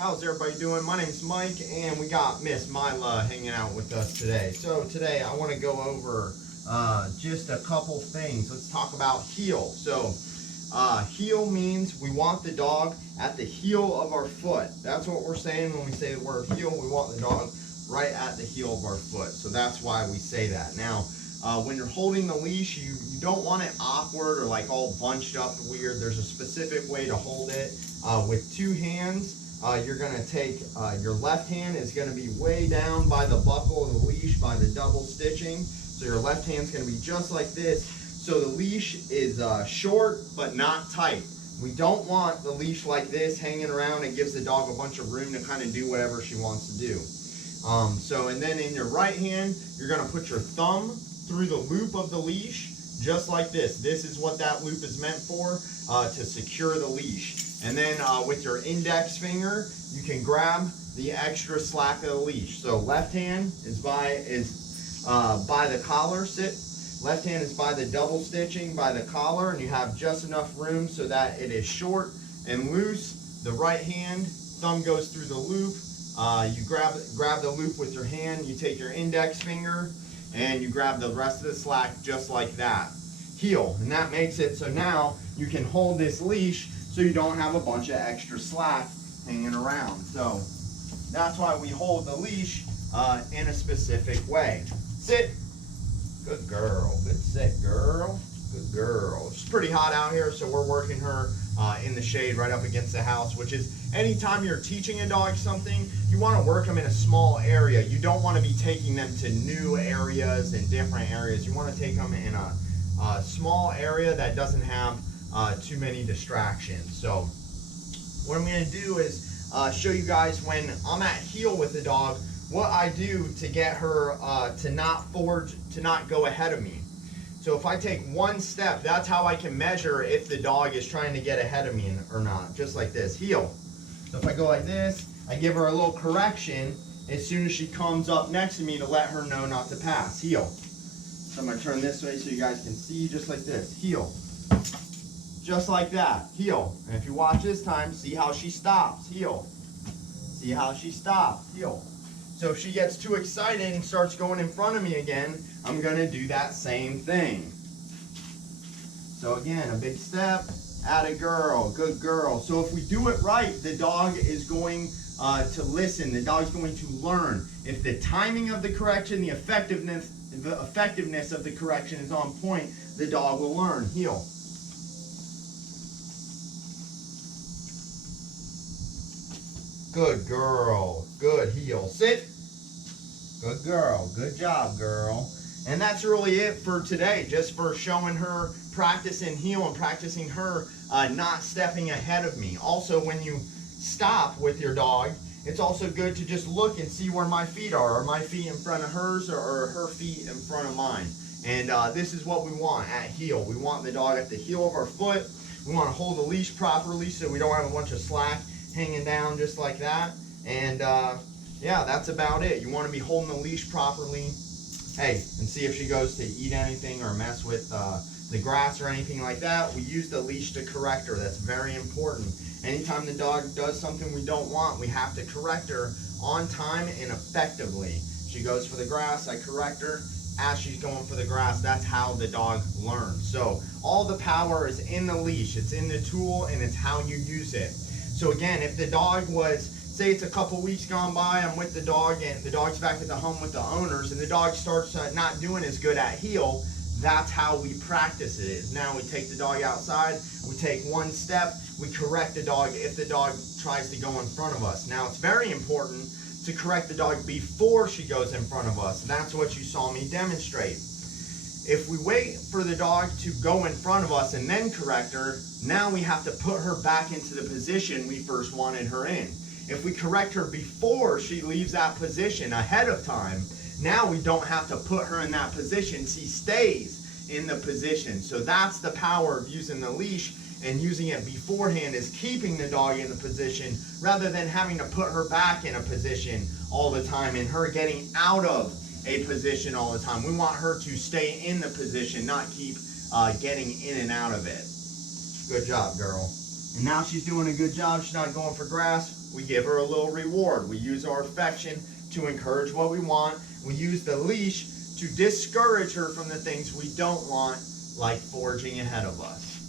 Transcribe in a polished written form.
How's everybody doing? My name's Mike, and we got Miss Myla hanging out with us today. So today I want to go over just a couple things. Let's talk about heel. So heel means we want the dog at the heel of our foot. That's what we're saying when we say the word heel. We want the dog right at the heel of our foot. So that's why we say that. Now, when you're holding the leash, you don't want it awkward or like all bunched up weird. There's a specific way to hold it. With two hands, you're going to take your left hand is going to be way down by the buckle of the leash by the double stitching. So your left hand's going to be just like this. So the leash is short but not tight. We don't want the leash like this hanging around. It gives the dog a bunch of room to kind of do whatever she wants to do. And then in your right hand, you're going to put your thumb through the loop of the leash just like this. This is what that loop is meant for, to secure the leash. And then with your index finger, you can grab the extra slack of the leash. So left hand is by the collar. Left hand is by the double stitching by the collar, and you have just enough room so that it is short and loose. The right hand, thumb goes through the loop. You grab the loop with your hand. You take your index finger and you grab the rest of the slack just like that. Heel, and that makes it so now you can hold this leash so you don't have a bunch of extra slack hanging around. So that's why we hold the leash in a specific way. Sit. Good girl. Good sit, girl. Good girl. It's pretty hot out here, so we're working her in the shade right up against the house, which is anytime you're teaching a dog something, you want to work them in a small area. You don't want to be taking them to new areas and different areas. You want to take them in a small area that doesn't have too many distractions. So what I'm going to do is show you guys when I'm at heel with the dog, what I do to get her to not go ahead of me. So if I take one step, that's how I can measure if the dog is trying to get ahead of me or not. Just like this, heel. So if I go like this, I give her a little correction as soon as she comes up next to me to let her know not to pass. Heel. So I'm going to turn this way so you guys can see, just like this. Heel. Just like that. Heel. And if you watch this time, see how she stops. Heel. See how she stops. Heel. So if she gets too excited and starts going in front of me again, I'm going to do that same thing. So again, a big step. Atta girl. Good girl. So if we do it right, the dog is going to listen. The dog's going to learn. If the timing of the correction, the effectiveness of the correction is on point, the dog will learn. Heel. Good girl. Good heel. Sit. Good girl. Good job, girl. And that's really it for today, just for showing her practicing heel and practicing her not stepping ahead of me. Also, when you stop with your dog, it's also good to just look and see where my feet are. Are my feet in front of hers, or are her feet in front of mine? And this is what we want at heel. We want the dog at the heel of our foot. We want to hold the leash properly so we don't have a bunch of slack hanging down just like that. And yeah, that's about it. You want to be holding the leash properly. Hey, and see if she goes to eat anything or mess with the grass or anything like that. We use the leash to correct her. That's very important. Anytime the dog does something we don't want, we have to correct her on time and effectively. She goes for the grass, I correct her. As she's going for the grass, that's how the dog learns. So all the power is in the leash. It's in the tool, and it's how you use it. So again, if the dog was, say it's a couple weeks gone by, I'm with the dog and the dog's back at the home with the owners, and the dog starts not doing as good at heel, that's how we practice it. Now we take the dog outside, we take one step, we correct the dog if the dog tries to go in front of us. Now it's very important to correct the dog before she goes in front of us. That's what you saw me demonstrate. If we wait for the dog to go in front of us and then correct her, now we have to put her back into the position we first wanted her in. If we correct her before she leaves that position ahead of time, now we don't have to put her in that position. She stays in the position. So that's the power of using the leash, and using it beforehand is keeping the dog in the position rather than having to put her back in a position all the time and her getting out of a position all the time. We want her to stay in the position, not keep getting in and out of it. Good job, girl. And now she's doing a good job. She's not going for grass. We give her a little reward. We use our affection to encourage what we want. We use the leash to discourage her from the things we don't want, like forging ahead of us.